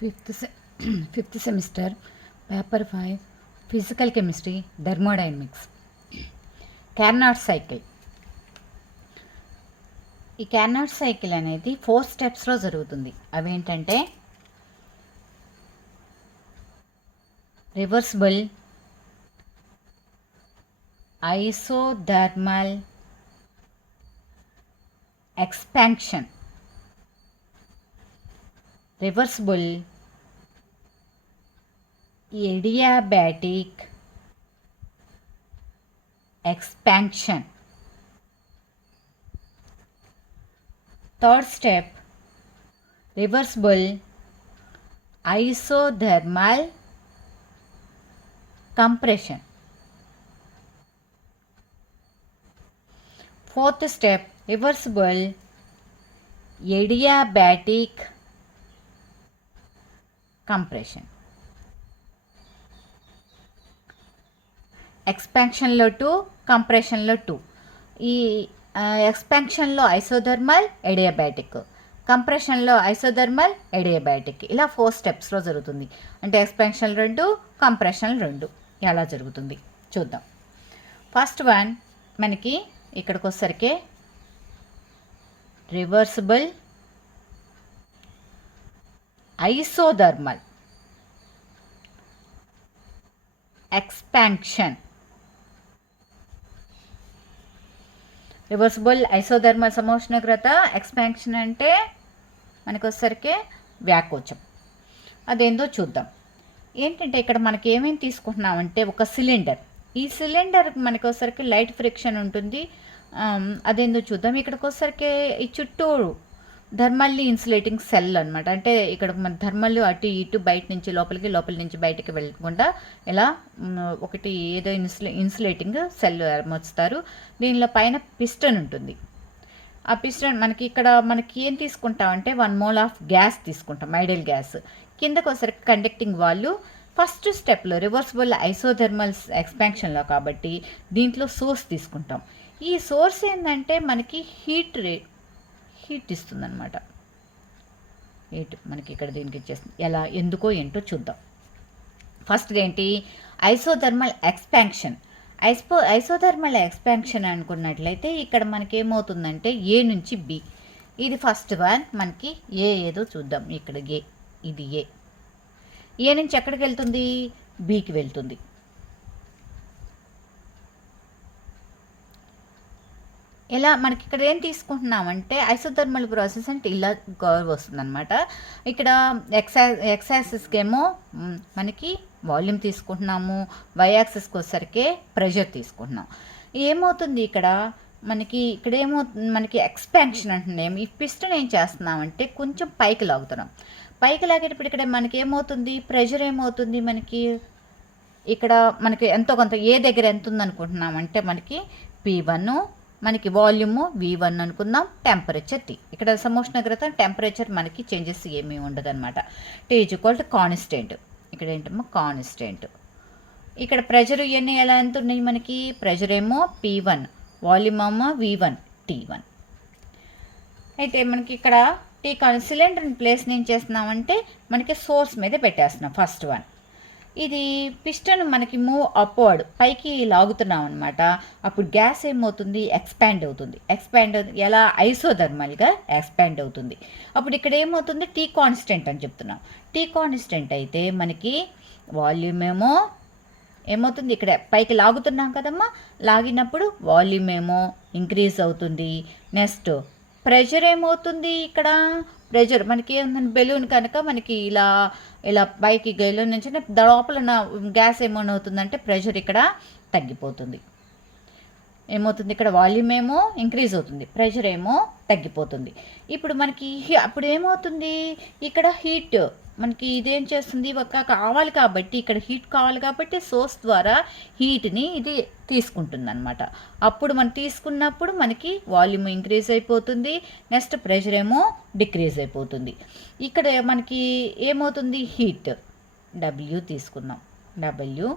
Fifth సె fifth semester paper 5 physical chemistry thermodynamics Carnot cycle. ఈ Carnot cycle అనేది 4 స్టెప్స్లో జరుగుతుంది. అవేంటంటే reversible, isothermal, expansion. Reversible, adiabatic, expansion. Third step reversible, isothermal, compression. Fourth step reversible, adiabatic, compression. ఎక్స్పాన్షన్లో 2, కంప్రెషన్లో 2. ఈ ఎక్స్పాన్షన్లో isothermal, adiabatic, కంప్రెషన్లో isothermal, adiabatic, ఇలా 4 స్టెప్స్లో జరుగుతుంది. అంటే expansion 2, compression 2 ఎలా జరుగుతుంది చూద్దాం. ఫస్ట్ వన్ మనకి ఇక్కడికి వచ్చేసరికి reversible, isothermal, expansion. Reversible, isothermal సమోష్ణోగ్రత, ఎక్స్పాన్షన్ అంటే మనకు వచ్చేసరికి వ్యాకోచం. అదేందో చూద్దాం. ఏంటంటే ఇక్కడ మనకి ఏమేమి తీసుకుంటున్నామంటే ఒక సిలిండర్. ఈ సిలిండర్ మనకి వచ్చేసరికి లైట్ ఫ్రిక్షన్ ఉంటుంది. అదేందో చూద్దాం. ఇక్కడికి వచ్చేసరికి ఈ చుట్టూ థర్మల్లీ ఇన్సులేటింగ్ సెల్ అనమాట. అంటే ఇక్కడ మన థర్మల్ అటు ఇటు బయట నుంచి లోపలికి, లోపల నుంచి బయటకి వెళ్ళకుండా ఇలా ఒకటి ఏదో ఇన్సులేటింగ్ సెల్ అమర్చుతారు. దీనిలో పైన పిస్టన్ ఉంటుంది. ఆ పిస్టన్ మనకి ఏం తీసుకుంటామంటే 1 mole ఆఫ్ గ్యాస్ తీసుకుంటాం, ఐడియల్ గ్యాస్. కిందకు ఒకసారి కండక్టింగ్ వాళ్ళు. ఫస్ట్ స్టెప్లో రివర్సిబుల్, ఐసోథర్మల్, ఎక్స్పాన్షన్లో కాబట్టి దీంట్లో సోర్స్ తీసుకుంటాం. ఈ సోర్స్ ఏంటంటే మనకి హీట్ ఇస్తుంది అనమాట. హీట్ మనకి ఇక్కడ దీనికి ఇచ్చేస్తుంది. ఎలా, ఎందుకో ఏంటో చూద్దాం. ఫస్ట్ ఏంటి, ఐసోథర్మల్ ఎక్స్పాన్షన్. ఐసోథర్మల్ ఎక్స్పాన్షన్ అనుకున్నట్లయితే ఇక్కడ మనకి ఏమవుతుందంటే ఏ నుంచి బి. ఇది ఫస్ట్ వన్. మనకి ఏదో చూద్దాం. ఇక్కడ ఇది ఏ నుంచి ఎక్కడికి వెళ్తుంది, బికి వెళ్తుంది. ఇలా మనకి ఇక్కడ ఏం తీసుకుంటున్నామంటే ఐసోథర్మల్ ప్రాసెస్ అంటే ఇలా కర్వ్ వస్తుంది అనమాట. ఇక్కడ ఎక్సాక్సిస్కి ఏమో మనకి వాల్యూమ్ తీసుకుంటున్నాము, వై యాక్సిస్కి వచ్చేసరికి ప్రెషర్ తీసుకుంటున్నాం. ఏమవుతుంది ఇక్కడ మనకి ఎక్స్పాన్షన్ అంటున్నాం. ఈ పిస్టన్ ఏం చేస్తున్నామంటే కొంచెం పైకి లాగుతున్నాం. పైకి లాగేటప్పుడు ఇక్కడ మనకి ఏమవుతుంది, ప్రెషర్ ఏమవుతుంది, మనకి ఇక్కడ మనకి ఎంతో కొంత ఏ దగ్గర ఎంత ఉందనుకుంటున్నామంటే మనకి P1, మనకి వాల్యూము V1 అనుకుందాం, టెంపరేచర్ T. ఇక్కడ సమోష్ణోగ్రత టెంపరేచర్ మనకి చేంజెస్ ఏమీ ఉండదు అనమాట. T = constant. ఇక్కడ ఏంటమ్మా కాన్స్టెంట్. ఇక్కడ ప్రెషర్ ఇవన్నీ ఎలా ఎంత ఉన్నాయి, మనకి ప్రెషర్ ఏమో P1, వాల్యూమ్ ఏమో V1, T1. అయితే మనకి ఇక్కడ సిలిండర్ ప్లేస్ ఏం చేస్తున్నామంటే మనకి సోర్స్ మీద పెట్టేస్తున్నాం. ఫస్ట్ వన్ ఇది పిస్టన్ మనకి మూవ్ అప్వర్డ్, పైకి లాగుతున్నాం అనమాట. అప్పుడు గ్యాస్ ఏమవుతుంది, ఎక్స్పాండ్ అవుతుంది. ఎలా, ఐసోథర్మల్గా ఎక్స్పాండ్ అవుతుంది. అప్పుడు ఇక్కడ ఏమవుతుంది, T కాన్స్టెంట్ అని చెప్తున్నాం. T కాన్స్టెంట్ అయితే మనకి వాల్యూమ్ ఏమవుతుంది, ఇక్కడ పైకి లాగుతున్నాం కదమ్మా, లాగినప్పుడు వాల్యూమ్ ఇంక్రీజ్ అవుతుంది. నెక్స్ట్ ప్రెషర్ ఏమవుతుంది, ఇక్కడ ప్రెషర్ మనకి ఏముంది, బెలూన్ కనుక మనకి ఇలా పైకి బెలూన్ నుంచి లోపల గ్యాస్ ఏమవుతుందంటే ప్రెషర్ ఇక్కడ తగ్గిపోతుంది. ఏమవుతుంది, ఇక్కడ వాల్యూమ్ ఇంక్రీజ్ అవుతుంది, ప్రెషర్ తగ్గిపోతుంది. ఇప్పుడు మనకి అప్పుడు ఏమవుతుంది, ఇక్కడ హీట్ మనకి ఇదేం చేస్తుంది, కావాలి కాబట్టి ఇక్కడ హీట్ కావాలి కాబట్టి సోర్స్ ద్వారా హీట్ని ఇది తీసుకుంటుంది అనమాట. అప్పుడు మనం తీసుకున్నప్పుడు మనకి వాల్యూమ్ ఇంక్రీజ్ అయిపోతుంది. నెక్స్ట్ ప్రెషర్ డిక్రీజ్ అయిపోతుంది. ఇక్కడ మనకి ఏమవుతుంది, హీట్ W తీసుకున్నాం. W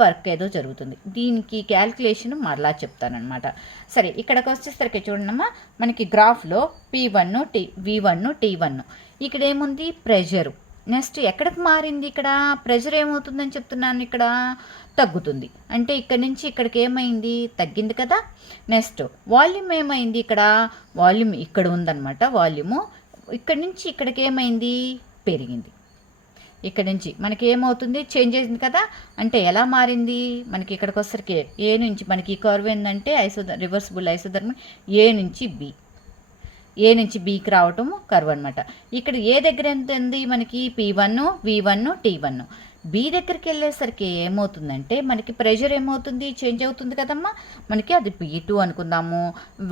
వర్క్ ఏదో జరుగుతుంది. దీనికి క్యాల్కులేషన్ మరలా చెప్తానమాట. సరే, ఇక్కడికి వచ్చేసరికి చూడమ్మా, మనకి గ్రాఫ్లో P1 V1 T1. ఇక్కడ ఏముంది, ప్రెషరు. నెక్స్ట్ ఎక్కడికి మారింది ఇక్కడ? ప్రెషర్ ఏమవుతుందని చెప్తున్నాను ఇక్కడ? తగ్గుతుంది. అంటే ఇక్కడ నుంచి ఇక్కడికి ఏమైంది? తగ్గింది కదా. నెక్స్ట్ వాల్యూమ్ ఏమైంది ఇక్కడ? వాల్యూమ్ ఇక్కడ ఉందన్నమాట. వాల్యూము ఇక్కడ నుంచి ఇక్కడికి ఏమైంది? పెరిగింది. ఇక్కడ నుంచి మనకి ఏమవుతుంది? చేంజ్ అయింది కదా. అంటే ఎలా మారింది? మనకి ఇక్కడికి వచ్చరికి ఏ నుంచి మనకి ఈ కర్వ్ ఏంటంటే రివర్సిబుల్ ఐసోథర్మల్ ఏ నుంచి బి, ఏ నుంచి బీకి రావటం కర్వ్ అనమాట. ఇక్కడ ఏ దగ్గర ఎంత ఉంది మనకి? P1 V1 T1. బి దగ్గరికి వెళ్ళేసరికి ఏమవుతుందంటే మనకి ప్రెషర్ ఏమవుతుంది? చేంజ్ అవుతుంది కదమ్మా. మనకి అది P2 అనుకుందాము.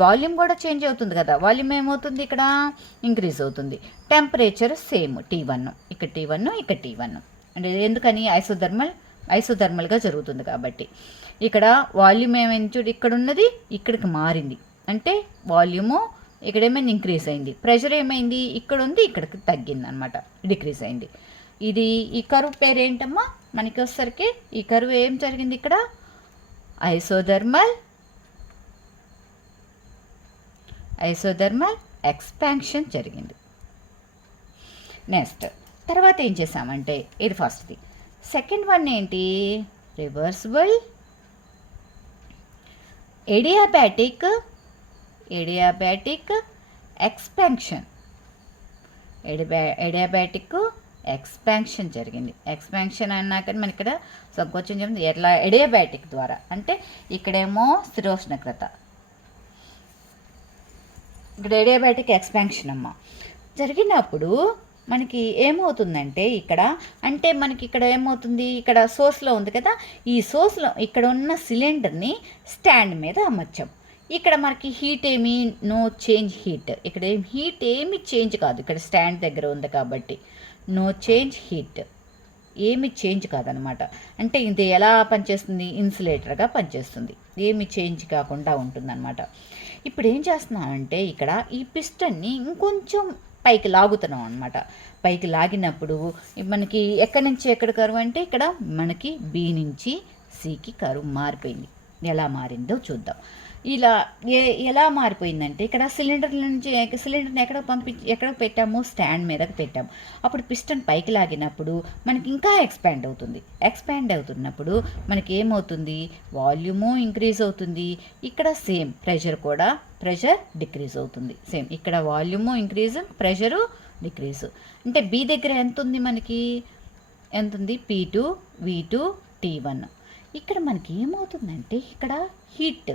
వాల్యూమ్ కూడా చేంజ్ అవుతుంది కదా. వాల్యూమ్ ఏమవుతుంది? ఇక్కడ ఇంక్రీజ్ అవుతుంది. టెంపరేచర్ సేమ్ T1, ఇక్కడ T1, ఇక్కడ T1. అంటే ఎందుకని? ఐసోథర్మల్గా జరుగుతుంది కాబట్టి. ఇక్కడ వాల్యూమ్ ఏమైంది చూడు, ఇక్కడ ఉన్నది ఇక్కడికి మారింది. అంటే వాల్యూము ఇక్కడ ఏమైంది? ఇంక్రీజ్ అయింది. ప్రెషర్ ఏమైంది? ఇక్కడ ఉంది, ఇక్కడికి తగ్గింది అనమాట, డిక్రీజ్ అయింది. ఇది ఈ కరువు పేరు ఏంటమ్మా? మనకి వచ్చేసరికి ఈ కరువు ఏం జరిగింది ఇక్కడ? ఐసోథర్మల్ ఎక్స్పాన్షన్ జరిగింది. నెక్స్ట్ తర్వాత ఏం చేసామంటే ఇది ఫస్ట్ది. సెకండ్ వన్ ఏంటి? Reversible adiabatic expansion. Adiabatic expansion జరిగింది. ఎక్స్పాన్షన్ అన్నాక మన ఇక్కడ సంకోచం చెప్పింది ఎట్లా? ఎడియాబాటిక్ ద్వారా. అంటే ఇక్కడేమో స్థిరోష్ణగ్రత, ఇక్కడ ఎడియాబాటిక్ ఎక్స్పాన్షన్ అమ్మ జరిగినప్పుడు మనకి ఏమవుతుందంటే ఇక్కడ, అంటే మనకి ఇక్కడ ఏమవుతుంది? ఇక్కడ సోర్స్లో ఉంది కదా. ఈ సోర్స్లో ఇక్కడ ఉన్న సిలిండర్ని స్టాండ్ మీద అమర్చాం. ఇక్కడ మనకి హీట్ ఏమి? No change heat. ఇక్కడ హీట్ ఏమి చేంజ్ కాదు. ఇక్కడ స్టాండ్ దగ్గర ఉంది కాబట్టి నో చేంజ్ హీట్, ఏమి చేంజ్ కాదనమాట. అంటే ఇది ఎలా పనిచేస్తుంది? ఇన్సులేటర్గా పనిచేస్తుంది, ఏమి చేంజ్ కాకుండా ఉంటుందన్నమాట. ఇప్పుడు ఏం చేస్తున్నామంటే ఇక్కడ ఈ పిస్టన్ని ఇంకొంచెం పైకి లాగుతున్నాం అనమాట. పైకి లాగినప్పుడు మనకి ఎక్కడి నుంచి ఎక్కడ కరువు అంటే ఇక్కడ మనకి బి నుంచి సికి కరువు మారిపోయింది. ఎలా మారిందో చూద్దాం. ఇలా ఎలా మారిపోయిందంటే ఇక్కడ సిలిండర్ నుంచి సిలిండర్ని ఎక్కడ పెట్టాము? స్టాండ్ మీదకి పెట్టాము. అప్పుడు పిస్టన్ పైకి లాగినప్పుడు మనకి ఇంకా ఎక్స్పాండ్ అవుతుంది. ఎక్స్పాండ్ అవుతున్నప్పుడు మనకి ఏమవుతుంది? వాల్యూము ఇంక్రీజ్ అవుతుంది. ఇక్కడ సేమ్ ప్రెషర్ డిక్రీజ్ అవుతుంది. సేమ్ ఇక్కడ వాల్యూము ఇంక్రీజ్, ప్రెషరు డిక్రీజ్. అంటే బి దగ్గర ఎంత ఉంది మనకి? ఎంత ఉంది? P2 V2 T1. ఇక్కడ మనకి ఏమవుతుందంటే ఇక్కడ హీట్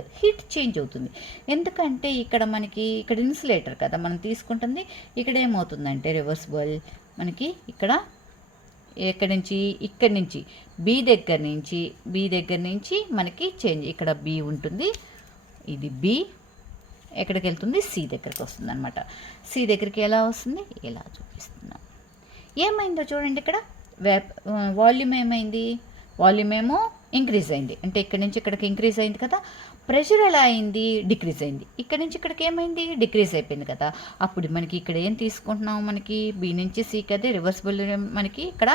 చేంజ్ అవుతుంది. ఎందుకంటే ఇక్కడ మనకి ఇక్కడ ఇన్సులేటర్ కదా మనం తీసుకుంటుంది. ఇక్కడ ఏమవుతుందంటే రివర్సిబుల్ మనకి ఇక్కడ ఇక్కడి నుంచి బి దగ్గర నుంచి మనకి చేంజ్. ఇక్కడ బి ఉంటుంది, ఇది బి ఎక్కడికి వెళ్తుంది? సి దగ్గరికి వస్తుంది అనమాట. సి దగ్గరికి ఎలా వస్తుంది? ఇలా చూపిస్తున్నాం. ఏమైందో చూడండి. ఇక్కడ వాల్యూమ్ ఏమైంది? వాల్యూమ్ ఏమో ఇంక్రీజ్ అయింది. అంటే ఇక్కడ నుంచి ఇక్కడికి ఇంక్రీజ్ అయింది కదా. ప్రెషర్ ఎలా అయింది? డిక్రీజ్ అయింది. ఇక్కడ నుంచి ఇక్కడికి ఏమైంది? డిక్రీజ్ అయిపోయింది కదా. అప్పుడు మనకి ఇక్కడ ఏం తీసుకుంటున్నాం? మనకి బి నుంచి సి కదా. రివర్సిబుల్ మనకి ఇక్కడ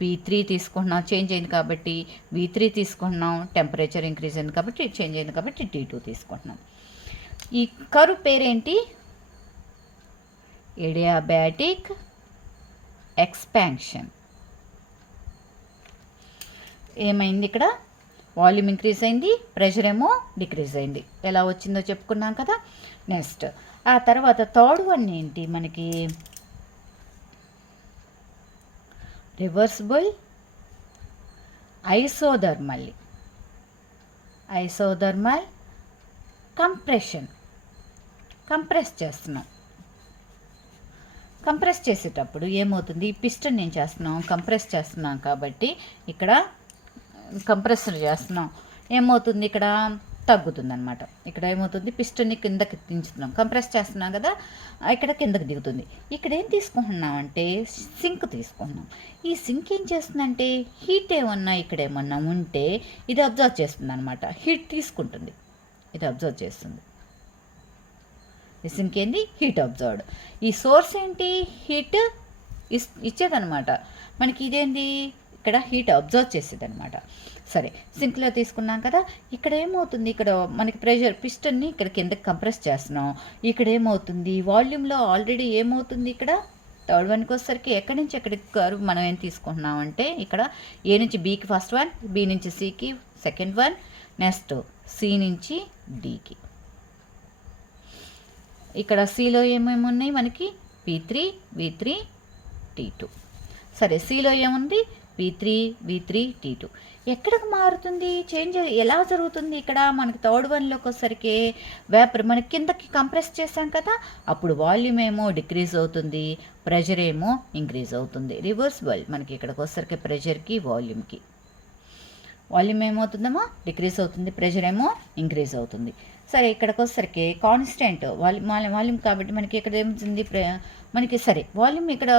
P3 తీసుకుంటున్నాం, చేంజ్ అయింది కాబట్టి. V3 తీసుకుంటున్నాం, టెంపరేచర్ ఇంక్రీజ్ అయింది కాబట్టి చేంజ్ అయింది కాబట్టి T2 తీసుకుంటున్నాం. ఈ కర్వ్ పేరేంటి? Adiabatic expansion. ఏమైంది? ఇక్కడ వాల్యూమ్ ఇంక్రీజ్ అయింది, ప్రెషర్ ఏమో డిక్రీజ్ అయింది. ఎలా వచ్చిందో చెప్పుకున్నాం కదా. నెక్స్ట్ ఆ తర్వాత థర్డ్ వన్ ఏంటి మనకి? రివర్సిబుల్ ఐసోథర్మల్ కంప్రెస్ చేస్తున్నాం. కంప్రెస్ చేసేటప్పుడు ఏమవుతుంది? ఈ పిస్టన్ ఏం చేస్తున్నాం? కంప్రెస్ చేస్తున్నాం కాబట్టి ఇక్కడ కంప్రెసర్ చేస్తున్నాం. ఏమవుతుంది? ఇక్కడ తగ్గుతుంది అనమాట. ఇక్కడ ఏమవుతుంది? పిస్టన్ని కిందకి దించుతున్నాం, కంప్రెస్ చేస్తున్నాం కదా, ఇక్కడ కిందకి దిగుతుంది. ఇక్కడ ఏం తీసుకుంటున్నాం అంటే సింక్ తీసుకుంటున్నాం. ఈ సింక్ ఏం చేస్తుందంటే హీట్ ఏమన్నా ఇక్కడ ఏమన్నా ఉంటే ఇది అబ్జర్వ్ చేస్తుంది అనమాట. హీట్ తీసుకుంటుంది, ఇది అబ్జర్వ్ చేస్తుంది. ఈ సింక్ ఏంది? Heat observed. ఈ సోర్స్ ఏంటి? హీట్ ఇచ్చేదనమాట మనకి. ఇదేంది? ఇక్కడ హీట్ అబ్జర్వ్ చేసేదనమాట. సరే, సింక్లో తీసుకున్నాం కదా. ఇక్కడ ఏమవుతుంది? ఇక్కడ మనకి ప్రెషర్ పిస్టన్ని ఇక్కడ కిందకి కంప్రెస్ చేస్తున్నాం. ఇక్కడ ఏమవుతుంది? వాల్యూమ్లో ఆల్రెడీ ఏమవుతుంది? ఇక్కడ థర్డ్ వన్కి వచ్చేసరికి ఎక్కడి నుంచి ఎక్కడికి కర్వ్ మనం ఏం తీసుకుంటున్నామంటే ఇక్కడ ఏ నుంచి బీకి ఫస్ట్ వన్, బి నుంచి సికి సెకండ్ వన్, నెక్స్ట్ సి నుంచి డికి. ఇక్కడ సిలో ఏమేమి ఉన్నాయి మనకి P3 V3 T2. సరే సిలో ఏముంది P3 V3 T2. ఎక్కడికి మారుతుంది చేంజ్ ఎలా జరుగుతుంది ఇక్కడ మనకి థర్డ్ వన్లోకి వచ్చేసరికి వేపర్ మనకి కిందకి కంప్రెస్ చేసాం కదా, అప్పుడు వాల్యూమ్ ఏమో డిక్రీజ్ అవుతుంది, ప్రెషర్ ఏమో ఇంక్రీజ్ అవుతుంది. రివర్సిబుల్ మనకి ఇక్కడికి వచ్చేసరికి ప్రెషర్కి వాల్యూమ్కి. వాల్యూమ్ ఏమవుతుందమ్మా డిక్రీజ్ అవుతుంది, ప్రెషర్ ఏమో ఇంక్రీజ్ అవుతుంది. సరే ఇక్కడికి వచ్చేసరికి కాన్స్టెంట్ వాల్యూమ్ కాబట్టి మనకి ఇక్కడ ఏమవుతుంది మనకి సరే వాల్యూమ్ ఇక్కడ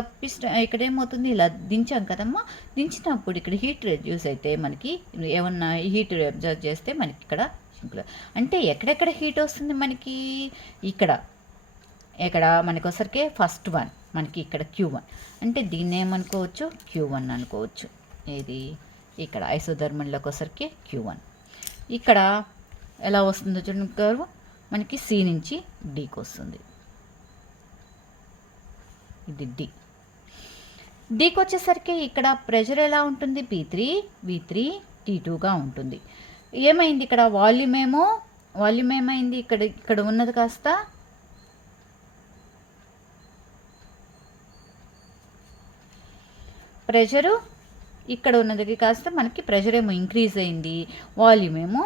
ఇక్కడ ఏమవుతుంది ఇలా దించాం కదమ్మా, దించినప్పుడు ఇక్కడ హీట్ రెడ్యూస్ అయితే మనకి ఏమన్నా హీట్ అబ్జర్వ్ చేస్తే మనకి ఇక్కడ అంటే ఎక్కడెక్కడ హీట్ వస్తుంది మనకి ఇక్కడ మనకి వచ్చరికి ఫస్ట్ వన్ మనకి ఇక్కడ Q1 అంటే దీన్ని ఏమనుకోవచ్చు Q1 అనుకోవచ్చు. ఏది ఇక్కడ ఐసోథర్మల్లోకి వచ్చరికి Q1. ఇక్కడ ఎలా వస్తుందో చూడండి కర్వ్ మనకి సి నుంచి డీకి వస్తుంది, ఇది డీకి వచ్చేసరికి ఇక్కడ ప్రెషర్ ఎలా ఉంటుంది P3 V3 T2గా ఉంటుంది. ఏమైంది ఇక్కడ వాల్యూమ్ ఏమైంది ఇక్కడ ఉన్నది కాస్త ప్రెషరు ఇక్కడ ఉన్నది కాస్త మనకి ప్రెషర్ ఏమో ఇంక్రీజ్ అయింది, వాల్యూమ్ ఏమో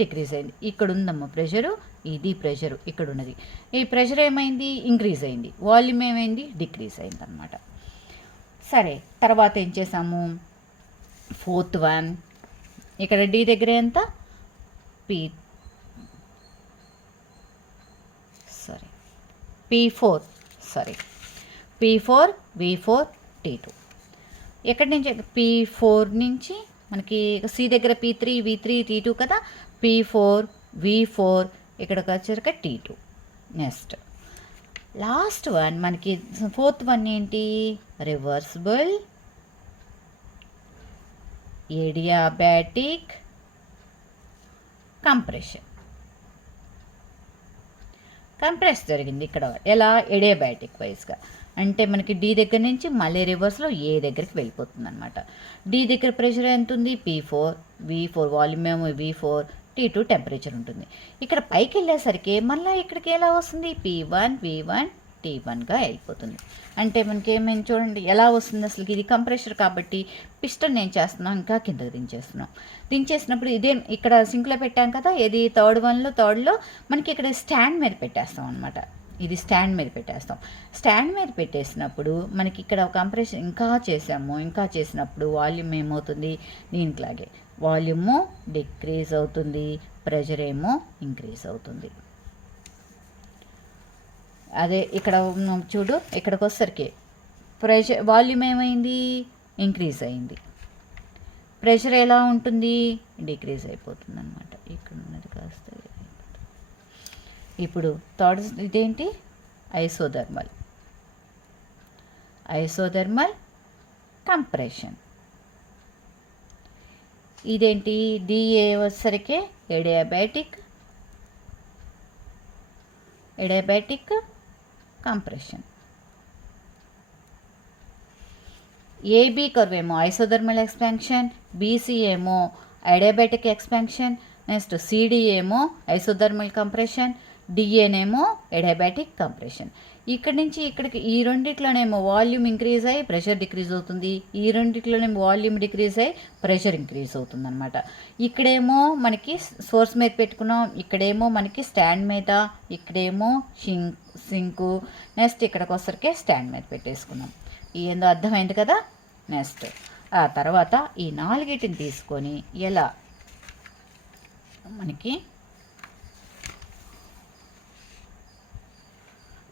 డిక్రీజ్ అయింది. ఇక్కడ ఉందమ్మా ప్రెషరు, ఇది ప్రెషరు ఇక్కడ ఉన్నది. ఈ ప్రెషర్ ఏమైంది ఇంక్రీజ్ అయింది, వాల్యూమ్ ఏమైంది డిక్రీజ్ అయింది అనమాట. సరే తర్వాత ఏం చేసాము ఫోర్త్ వన్ ఇక్కడ డి దగ్గర ఎంత P4 V4 T2. ఎక్కడి నుంచి P4 నుంచి మనకి సి దగ్గర P3 V3 T2 కదా, P4 V4 ఇక్కడికి వచ్చాక T2. నెక్స్ట్ లాస్ట్ వన్ మనకి ఫోర్త్ వన్ ఏంటి రివర్సిబుల్ ఏడియాబాటిక్ కంప్రెస్ జరిగింది ఇక్కడ ఎలా ఏడియాబాటిక్ వైజ్గా అంటే మనకి డి దగ్గర నుంచి మళ్ళీ రివర్స్లో ఏ దగ్గరికి వెళ్ళిపోతుంది అనమాట. డి దగ్గర ప్రెషర్ ఎంత ఉంది P4 V4 వాల్యూమ్ ఏమో V4 T2 టెంపరేచర్ ఉంటుంది. ఇక్కడ పైకి వెళ్ళేసరికి మళ్ళీ ఇక్కడికి ఎలా వస్తుంది P1 V1 T1గా వెళ్ళిపోతుంది. అంటే మనకి ఏమైంది చూడండి ఎలా వస్తుంది అసలు ఇది కంప్రెషర్ కాబట్టి పిస్టన్ ఏం చేస్తున్నాం ఇంకా కిందకి దించేసినప్పుడు ఇదే ఇక్కడ సింక్లో పెట్టాం కదా, ఏది థర్డ్లో మనకి ఇక్కడ స్టాండ్ మీద పెట్టేస్తాం అనమాట. ఇది స్టాండ్ మీద పెట్టేసినప్పుడు మనకి ఇక్కడ కంప్రెషన్ ఇంకా చేసినప్పుడు వాల్యూమ్ ఏమవుతుంది దీనిలాగే వాల్యూము డిక్రీజ్ అవుతుంది, ప్రెషర్ ఏమో ఇంక్రీజ్ అవుతుంది. అదే ఇక్కడ చూడు ఇక్కడికి వచ్చేసరికి ప్రెషర్ వాల్యూమ్ ఏమైంది ఇంక్రీజ్ అయింది, ప్రెషర్ ఎలా ఉంటుంది డిక్రీజ్ అయిపోతుంది అనమాట. ఇక్కడ ఉన్నది కాస్త ఇప్పుడు థర్డ్ ఇదేంటి ఐసోథర్మల్ కంప్రెషన్. ఇదేంటి డిఏ వచ్చేసరికి ఏడియాబాటిక్ కంప్రెషన్. ఏబి కర్వ్ ఏమో ఐసోథర్మల్ ఎక్స్పాన్షన్, బీసీ ఏమో అడియాబాటిక్ ఎక్స్పాన్షన్, నెక్స్ట్ సిడి ఏమో ఐసోథర్మల్ కంప్రెషన్, డిఏనేమో ఎడియాబాటిక్ కంప్రెషన్. ఇక్కడి నుంచి ఇక్కడికి ఈ రెండిట్లోనేమో వాల్యూమ్ ఇంక్రీజ్ అయ్యి ప్రెషర్ డిక్రీజ్ అవుతుంది, ఈ రెండిట్లోనేమో వాల్యూమ్ డిక్రీజ్ అయ్యి ప్రెషర్ ఇంక్రీజ్ అవుతుంది అనమాట. ఇక్కడేమో మనకి సోర్స్ మీద పెట్టుకున్నాం, ఇక్కడేమో మనకి స్టాండ్ మీద, ఇక్కడేమో సింకు, నెక్స్ట్ ఇక్కడికి వచ్చరికి స్టాండ్ మీద పెట్టేసుకున్నాం. ఏందో అర్థమైంది కదా. నెక్స్ట్ ఆ తర్వాత ఈ నాలుగిటిని తీసుకొని ఎలా మనకి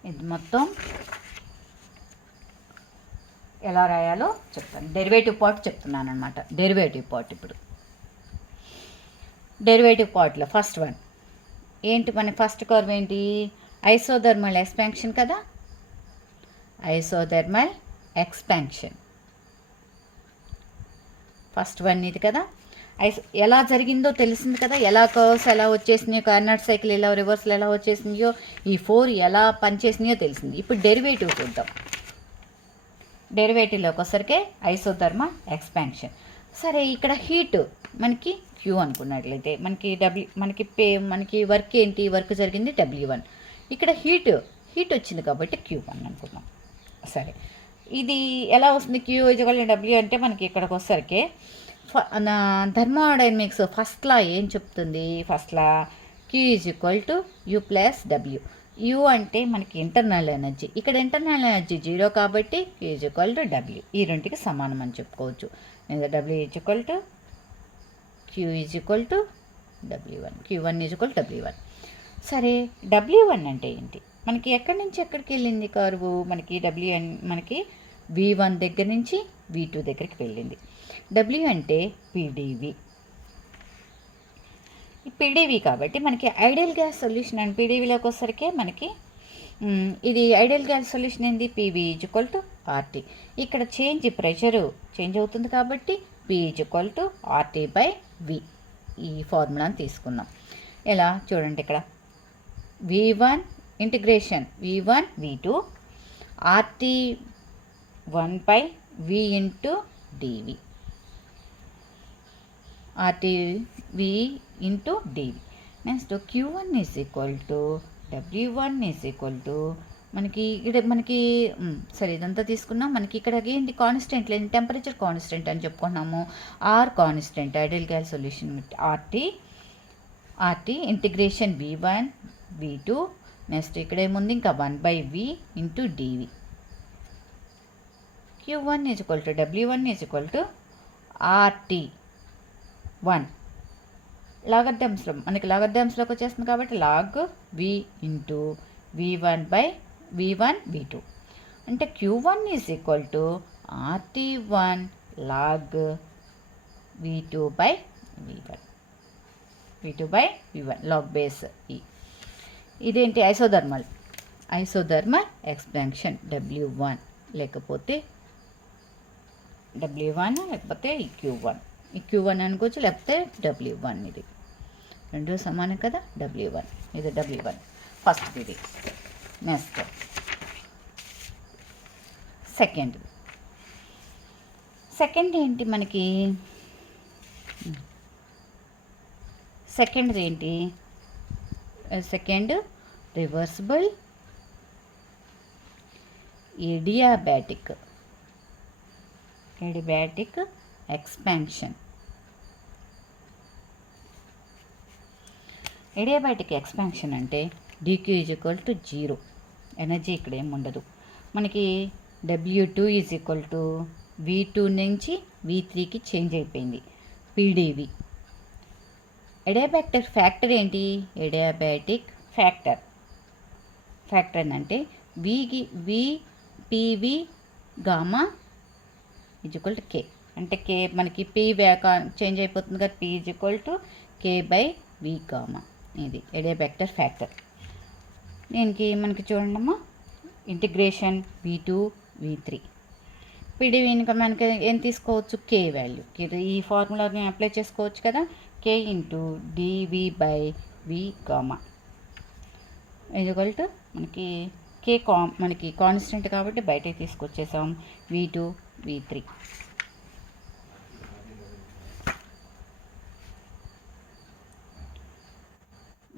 ఇది మొత్తం ఎలా రాయాలో చెప్తాను. డెరివేటివ్ పార్ట్ చెప్తున్నాను అనమాట. ఇప్పుడు డెరివేటివ్ పార్ట్లో ఫస్ట్ వన్ ఏంటి మనకి ఫస్ట్ కర్వ్ ఏంటి ఐసోథర్మల్ ఎక్స్పాన్షన్ కదా, ఐసోథర్మల్ ఎక్స్పాన్షన్ ఫస్ట్ వన్ ఇది కదా. ఎలా జరిగిందో తెలిసింది కదా, ఎలా కర్వ్స్ ఎలా వచ్చేసినాయో, కార్నర్ సైకిల్ ఎలా రివర్స్లో ఎలా వచ్చేసినాయో, ఈ 4 ఎలా పనిచేసినాయో తెలిసింది. ఇప్పుడు డెరివేటివ్ చూద్దాం. డెరివేటివ్లోకి వచ్చేసరికి ఐసోథర్మ ఎక్స్పాన్షన్. సరే ఇక్కడ హీట్ మనకి క్యూ అనుకున్నట్లయితే మనకి వర్క్ ఏంటి, వర్క్ జరిగింది W1. ఇక్కడ హీట్ వచ్చింది కాబట్టి Q1 అనుకున్నాం. సరే ఇది ఎలా వస్తుంది, Q W అంటే మనకి ఇక్కడికి వచ్చేసరికి థర్మోడైనమిక్స్ ఫస్ట్ లా ఏం చెప్తుంది, ఫస్ట్ లా Q U + W. U అంటే మనకి ఇంటర్నల్ ఎనర్జీ, ఇక్కడ ఇంటర్నల్ ఎనర్జీ 0 కాబట్టి Q W. ఈ రెండుకి సమానం అని చెప్పుకోవచ్చు. W Q W1, Q1 W1. సరే W1 అంటే ఏంటి, మనకి ఎక్కడి నుంచి ఎక్కడికి వెళ్ళింది కర్వ్, మనకి మనకి V1 దగ్గర నుంచి V2 దగ్గరికి వెళ్ళింది. W అంటే PdV. PdV కాబట్టి మనకి ఐడియల్ గ్యాస్ సొల్యూషన్ అండ్ PdVలోకి వచ్చేసరికి మనకి ఇది ఐడియల్ గ్యాస్ సొల్యూషన్ ఏంది, PV RT. ఇక్కడ ప్రెషరు చేంజ్ అవుతుంది కాబట్టి P RT/V. ఈ ఫార్ములాని తీసుకుందాం. ఎలా చూడండి, ఇక్కడ V1 integration V1 V2 RT1/V × dV, RTV × dV. Next Q1 W1 మనకి ఇక్కడ సరే ఇదంతా తీసుకున్నాం. మనకి ఇక్కడ ఏంటి కాన్స్టెంట్ లేదు, టెంపరేచర్ కాన్స్టెంట్ అని చెప్పుకున్నాము. R constant, ideal gas solution RT integration V1 V2. Next ఇక్కడ ఏముంది, ఇంకా 1/V × dV. Q1 W1 RT1 లాగర్థమ్స్లో మనకి లాగర్థమ్స్లోకి వచ్చేస్తుంది కాబట్టి లాగ్ V × V1 V2 అంటే Q1 RT1 log V2/V1 log base E. ఇదేంటి ఐసోథర్మల్ ఎక్స్పాన్షన్ W1 లేకపోతే ఈ Q1 అనుకోవచ్చు, లేకపోతే W1. ఇది రెండు సమానం కదా, W1 ఇది W1 ఫస్ట్. ఇది నెక్స్ట్ సెకండ్ ఏంటి, మనకి second reversible adiabatic expansion. Adiabatic expansion అంటే dq = 0, ఎనర్జీ ఇక్కడ ఏమి ఉండదు. మనకి W2 V2 నుంచి V3కి చేంజ్ అయిపోయింది, PdV. ఎడియాబాటిక్ ఫ్యాక్టర్ ఏంటి, ఎడియాబాటిక్ ఫ్యాక్టర్ అంటే PV గామా K. అంటే K మనకి P చేంజ్ అయిపోతుంది కదా, P K/V గామా. ఇది ఎడియాబాటిక్ ఫ్యాక్టర్. దీనికి మనకి చూడండి ఇంటిగ్రేషన్ V2 V3. PdV ఇంకా మనకి ఏం తీసుకోవచ్చు, K వాల్యూ. ఈ ఫార్ములాని అప్లై చేసుకోవచ్చు కదా, K × dV/V గామా మనకి K మనకి కాన్స్టెంట్ కాబట్టి బయటకి తీసుకొచ్చేసాం, V2 V3.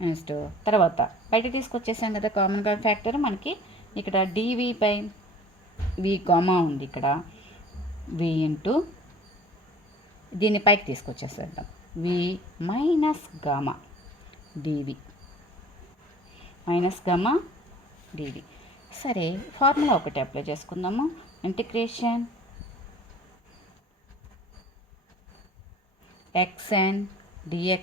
నెక్స్ట్ తర్వాత బయటకు తీసుకొచ్చేసాం కదా కామన్గా ఫ్యాక్టర్. మనకి ఇక్కడ dV/V గామా ఉంది, ఇక్కడ V × దీన్ని పైకి తీసుకొచ్చేసేద్దాం, V - gamma dV -gamma dV. సరే ఫార్ములా ఒకటి అప్లై చేసుకుందాము. Integration xn dx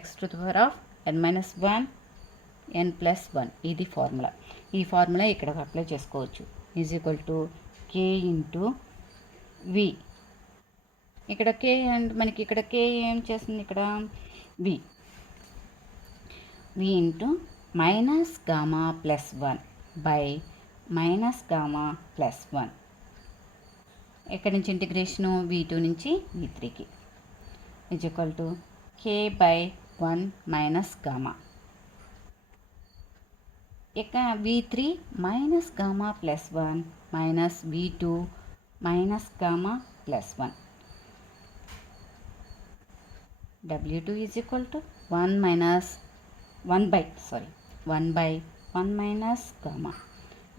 x⁴n n+1. ఇది ఫార్ములా. ఈ ఫార్ములా ఇక్కడ అప్లై చేసుకోవచ్చు. K × V. ఇక్కడ K అండ్ మనకి ఇక్కడ K ఏం చేస్తుంది, ఇక్కడ V × -గామా+1/-గామా+1. ఎక్కడి నుంచి ఇంటిగ్రేషను, V2 నుంచి V3కి K/1 - గామా. ఇక V3 minus gamma plus 1 minus V2 minus gamma plus 1. W2 is equal to 1 by 1 minus gamma.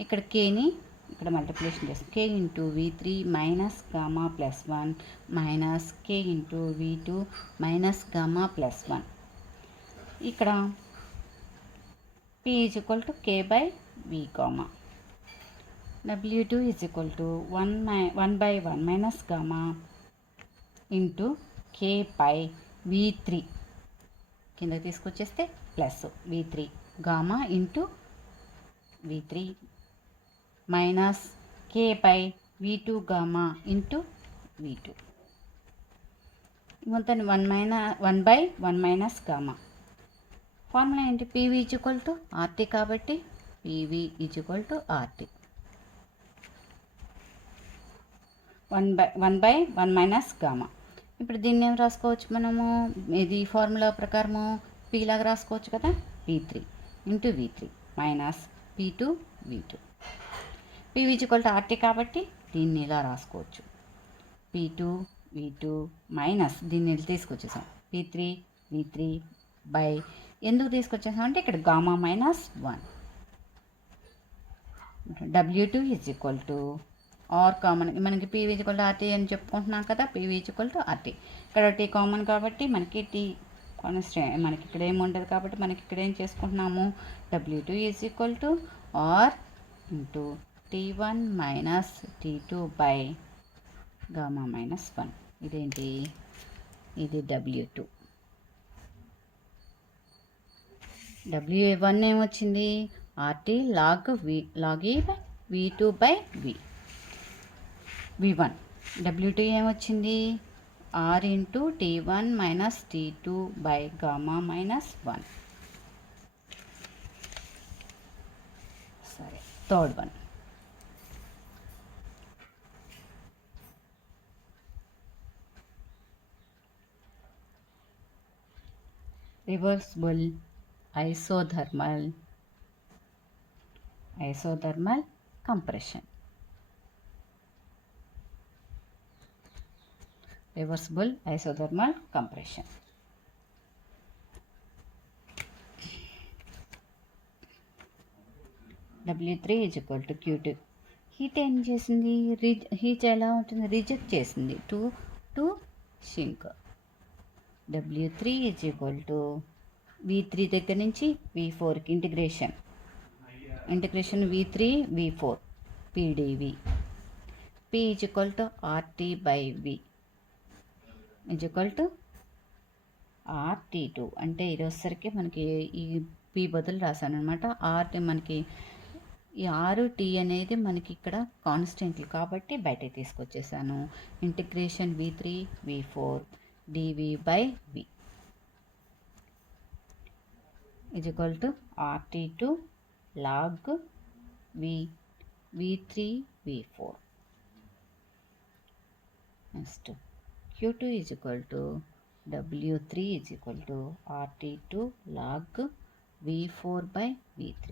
ఇక్కడ కేని ఇక్కడ మల్టిప్లికేషన్ చేస్తాం. K into V3 minus gamma plus 1 minus K into V2 minus gamma plus 1. ఇక్కడ P is equal to K by V gamma. W2 is equal to 1 by 1 minus gamma into K by V3 కింద తీసుకొచ్చేస్తే plus V3 gamma into V3 minus K by V2 gamma into V2 మొత్తం 1 by 1 minus gamma. Formula ఏంటి? PV is equal to RT కాబట్టి PV is equal to RT. 1 by 1 minus gamma. ఇప్పుడు దీన్ని ఏం రాసుకోవచ్చు మనము? ఇది ఫార్ములా ప్రకారము P లాగా రాసుకోవచ్చు కదా. P3 into V3 minus P2 V2. PV is equal to RT కాబట్టి దీన్ని ఇలా రాసుకోవచ్చు. P2 V2 మైనస్ దీన్ని తీసుకొచ్చేసాం P3 V3 బై ఎందుకు తీసుకొచ్చేసాం అంటే ఇక్కడ gamma minus 1. W2 is equal to R common, మనకి PV is equal to RT అని చెప్పుకుంటున్నాం కదా. PV is equal to RT. ఇక్కడ T కామన్ కాబట్టి మనకి T కాన్స్టెంట్, మనకి ఇక్కడ ఏమి ఉండదు కాబట్టి మనకి ఇక్కడ ఏం చేసుకుంటున్నాము? W2 is equal to R into T1 minus T2 by gamma minus 1. ఇదేంటి? ఇది W2. W1 ఏమొచ్చింది? RT log E by V2 by V1. W2 ఏమొచ్చింది? R into T1 minus T2 by gamma minus 1. సరే, third one. Reversible isothermal compression. Reversible isothermal compression. W3 is equal to Q2. Heat ఏం చేసింది? Heat ఎలా ఉంటుంది? Reject చేసింది to sink. W3 is equal to V3 దగ్గర నుంచి V4కి integration V3 V4 PdV. P is equal to RT by V is equal to RT2. అంటే ఇది వచ్చేసరికి మనకి ఈ P బదులు రాశాను అనమాట. RT మనకి ఈ RT అనేది మనకి ఇక్కడ కాన్స్టెంట్లు కాబట్టి బయటకి తీసుకొచ్చేసాను. Integration V3 V4 dV by V is equal to RT2 log V3 V4. Next Q2 is equal to W3 is equal to RT2 log V4 by V3.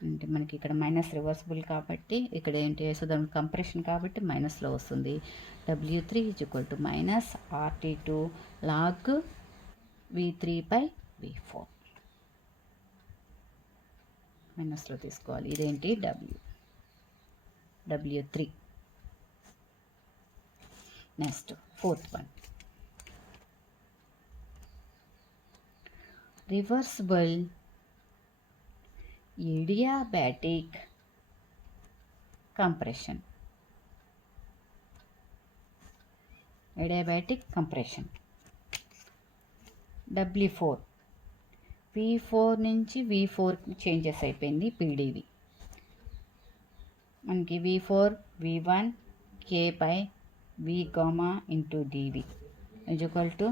అంటే మనకి ఇక్కడ మైనస్ రివర్సిబుల్ కాబట్టి ఇక్కడ ఏంటి? ఐసోథర్మల్ కంప్రెషన్ కాబట్టి మైనస్లో వస్తుంది. W3 is equal to minus RT2 log V3 by V4. మైనస్లో తీసుకోవాలి. ఇదేంటి? W3. Next fourth one. Reversible adiabatic compression. Adiabatic compression. W4 V4 నుంచి V4 చేంజెస్ అయిపోయింది PdV. మనకి V4 V1 K by V gamma into dV is equal to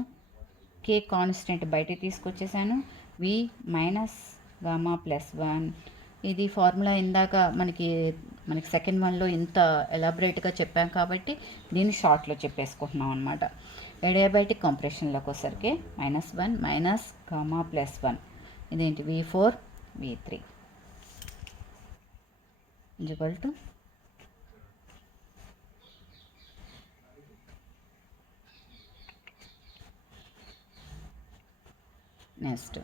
K constant బయట తీసుకొచ్చేసాను. V minus gamma plus 1. ఇది formula ఇందాక మనకి second వన్లో ఇంత ఎలాబరేట్గా చెప్పాం కాబట్టి దీన్ని షార్ట్లో చెప్పేసుకుంటున్నాం అనమాట. ఎడియాబైటిక్ కంప్రెషన్లోకి వచ్చేసరికి -1 మైనస్ గామా ప్లస్ 1. ఇదేంటి? V4 V3. Is equal to next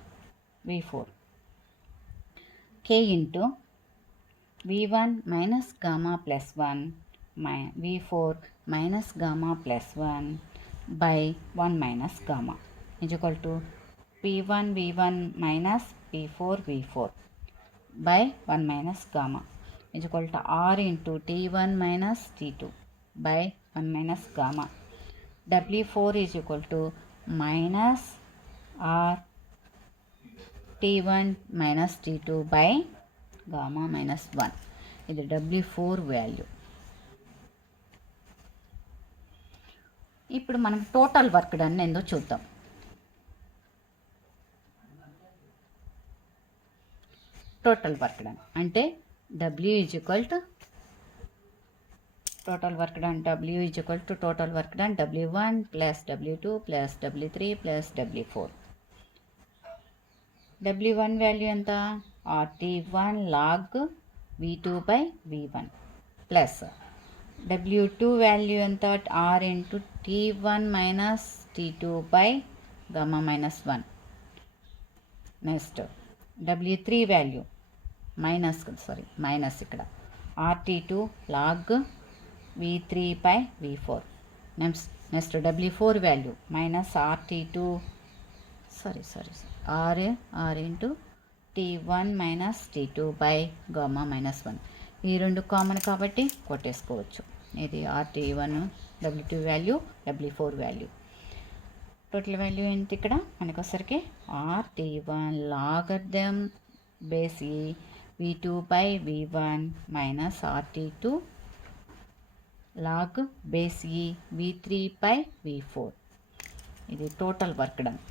V4 K into V1 minus gamma plus 1 V4 minus gamma plus 1 by 1 minus gamma is equal to P1 V1 minus P4 V4 by 1 minus gamma is equal to R into T1 minus T2 by 1 minus gamma W4 is equal to minus R T1 minus T2 by gamma minus 1. ఇది W4 value. ఇప్పుడు మనం total work done ఏందో చూద్దాం. Total work done అంటే W is equal to total work done W is equal to total work done W1 plus W2 plus W3 plus W4. W1 value ఎంత? RT1 log V2 by V1 plus W2 value ఎంత? R into T1 minus T2 by gamma minus 1. Next W3 value minus ఇక్కడ RT2 log V3 by V4. Next W4 value minus RT2 R into T1 minus T2 by gamma minus 1. ఈ రెండు common కాబట్టి కొట్టేసుకోవచ్చు. ఇది RT1 W2 value W4 value. Total value ఏంటి ఇక్కడ మనకొసరికి RT1 logarithm base E V2 by V1 minus RT2 log base E V3 by V4. ఇది total work done.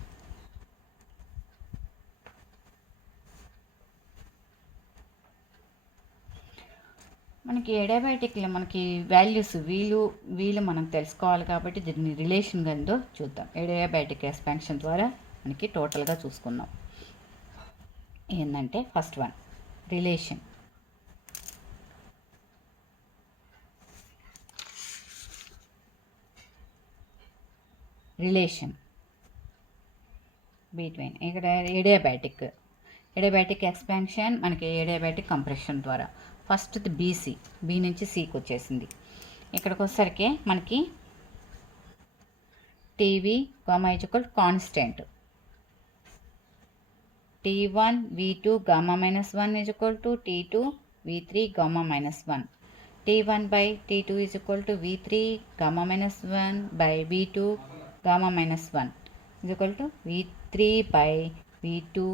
మనకి ఎడయాబెటిక్లో మనకి వాల్యూస్ వీలు మనం తెలుసుకోవాలి కాబట్టి దీన్ని రిలేషన్ ఉందో చూద్దాం. ఎడయాబెటిక్ ఎక్స్పాన్షన్ ద్వారా మనకి టోటల్గా చూసుకుందాం. ఏంటంటే ఫస్ట్ వన్ రిలేషన్ బిట్వీన్ ఇక్కడ ఎడయాబెటిక్ ఎక్స్పాన్షన్ మనకి ఎడయాబెటిక్ కంప్రెషన్ ద్వారా ఫస్ట్ బి నుంచి సికి వచ్చేసింది. ఇక్కడికి వచ్చేసరికి మనకి TV gamma equal constant T1 V2 gamma minus 1 is equal to T2 V3 gamma minus 1. T1 by T2 is equal to V3 gamma minus 1 by V2 gamma minus 1 is equal to V3 by V2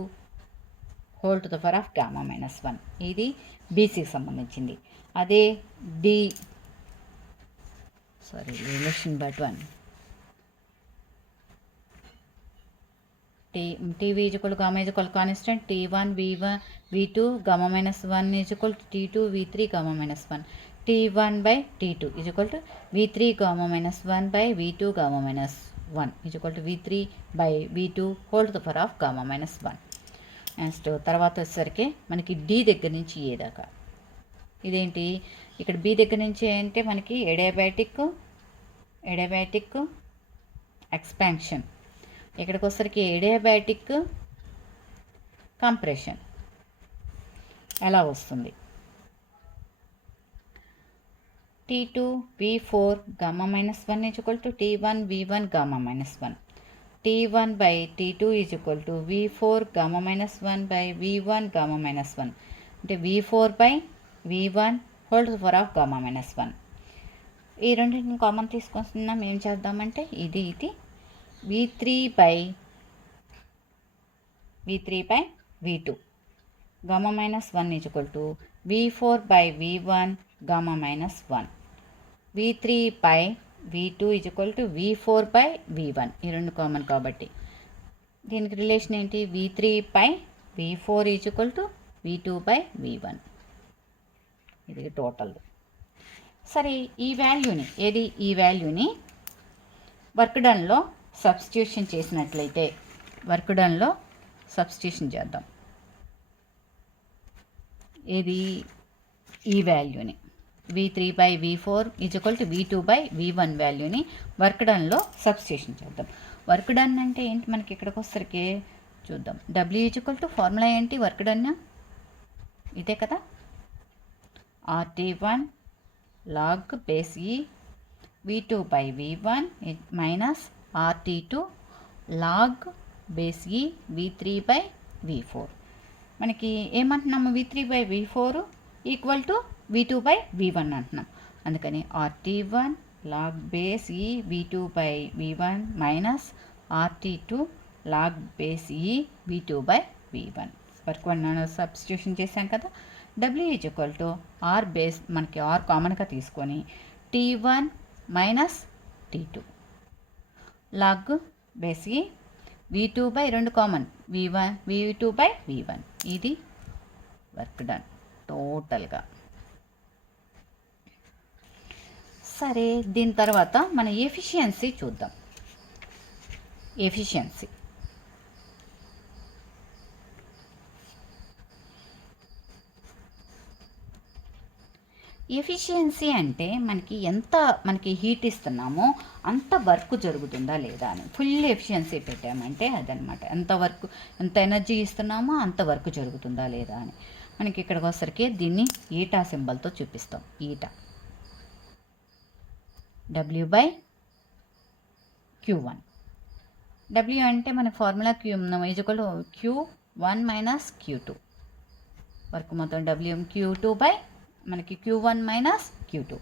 whole to the power of gamma minus 1. ఇది బీసీకి సంబంధించింది. అదే relation but 1 TV is equal gamma is equal constant T1 V2 gamma minus 1 is equal to T2 V3 gamma minus 1. T1 by T2 is equal to V3 gamma minus 1 by V2 gamma minus 1 is equal to V3 by V2 whole to the power of gamma minus 1. Next తర్వాత వచ్చేసరికి మనకి D దగ్గర నుంచి ఏ దాకా. ఇదేంటి ఇక్కడ B దగ్గర నుంచి అంటే మనకి ఎడయాబెటిక్ ఎక్స్పాన్షన్. ఇక్కడికి వచ్చేసరికి ఎడయాబెటిక్ కంప్రెషన్ ఎలా వస్తుంది? T2 V4 gamma minus 1 is equal to T1 V1 gamma minus 1. T1 by T2 is equal to V4 gamma minus 1 by V1 gamma minus 1. అంటే V4 by V1 whole to the power of gamma minus 1. ఈ రెండింటిని common తీసుకొస్తున్నాం. ఏం చేద్దామంటే ఇది V3 by V2 gamma minus 1 is equal to V4 by V1 gamma minus 1. V3 by V2 is equal to V4 by V1. ఈ రెండు common కాబట్టి దీనికి రిలేషన్ ఏంటి? V3 by V4 is equal to V2 by V1. ఇది total. సరే ఈ వాల్యూని work డన్లో substitution చేసినట్లయితే సబ్స్టిట్యూషన్ చేద్దాం. ఈ వాల్యూని V3/V4 = V2/V1 వాల్యూని వర్క్ డన్లో సబ్స్టిట్యూషన్ చేద్దాం. వర్క్ డన్ అంటే ఏంటి మనకి ఇక్కడికి వచ్చరికి చూద్దాం. W ఫార్ములా ఏంటి వర్క్ డన్ ఇదే కదా, RT1 log base E V2/V1 minus RT2 log base E V3/V4. మనకి ఏమంటున్నాము, V3/V4 = V2/V1 అంటున్నాం. అందుకని RT1 log base E V2/V1 minus RT2 log base E V2/V1. Work one substitution చేసాం కదా. W R base, మనకి R కామన్గా తీసుకొని T1 - T2 log base E V2/2 common V2/V1. ఇది work done టోటల్గా. సరే, దీని తర్వాత మన ఎఫిషియన్సీ చూద్దాం. ఎఫిషియన్సీ అంటే మనకి హీట్ ఇస్తున్నామో అంత వర్క్ జరుగుతుందా లేదా అని. ఫుల్ ఎఫిషియన్సీ పెట్టామంటే అదనమాట, ఎంత ఎనర్జీ ఇస్తున్నామో అంత వర్క్ జరుగుతుందా లేదా అని. మనకి ఇక్కడికి వచ్చరికి దీన్ని ఈటా సింబల్తో చూపిస్తాం. Eta W/Q1. W అంటే మన ఫార్ములా Q1 - Q2. వర్క్ మొత్తం Q2 మనకి Q1 - Q2.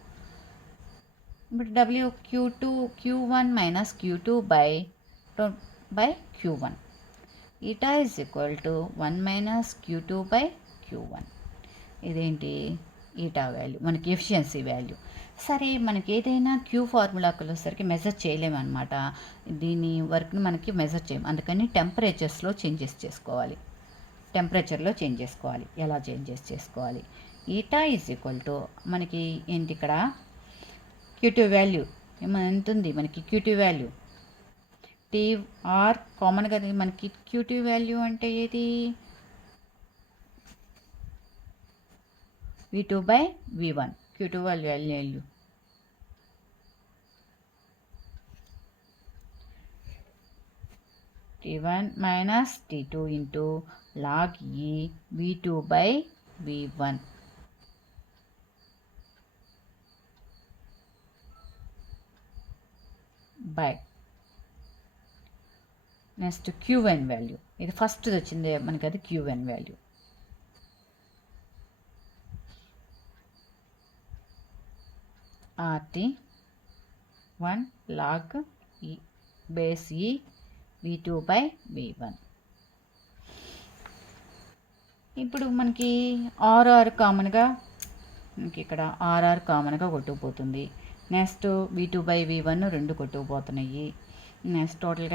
ఇప్పుడు Q1 - Q2 Q1. Eta = 1 - Q2/Q1. ఇదేంటి ఈటా వాల్యూ, మనకి ఎఫిషియన్సీ వాల్యూ. సరే, మనకి ఏదైనా క్యూ ఫార్ములాకి వచ్చేసరికి మెజర్ చేయలేమన్నమాట. దీని వర్క్ని మనకి మెజర్ చేయము. అందుకని టెంపరేచర్లో చేంజెస్ చేసుకోవాలి. ఎలా చేంజెస్ చేసుకోవాలి? ఈటా మనకి ఏంటి ఇక్కడ Q2 వాల్యూ ఎంత ఉంది, మనకి Q2 వాల్యూ TR కామన్గా మనకి Q2 వాల్యూ అంటే ఏది, V2/V1. Q2 value T1 - T2 log E V2/V1. By next Qn value, ఇది ఫస్ట్ వచ్చింది మనకి, అది Qn value. RT1 log base E V2/V1. ఇప్పుడు మనకి RR కామన్గా, మనకి ఇక్కడ RR కామన్గా కొట్టుకుపోతుంది. Next V2/V1 2 కొట్టుకుపోతున్నాయి. నెక్స్ట్ టోటల్గా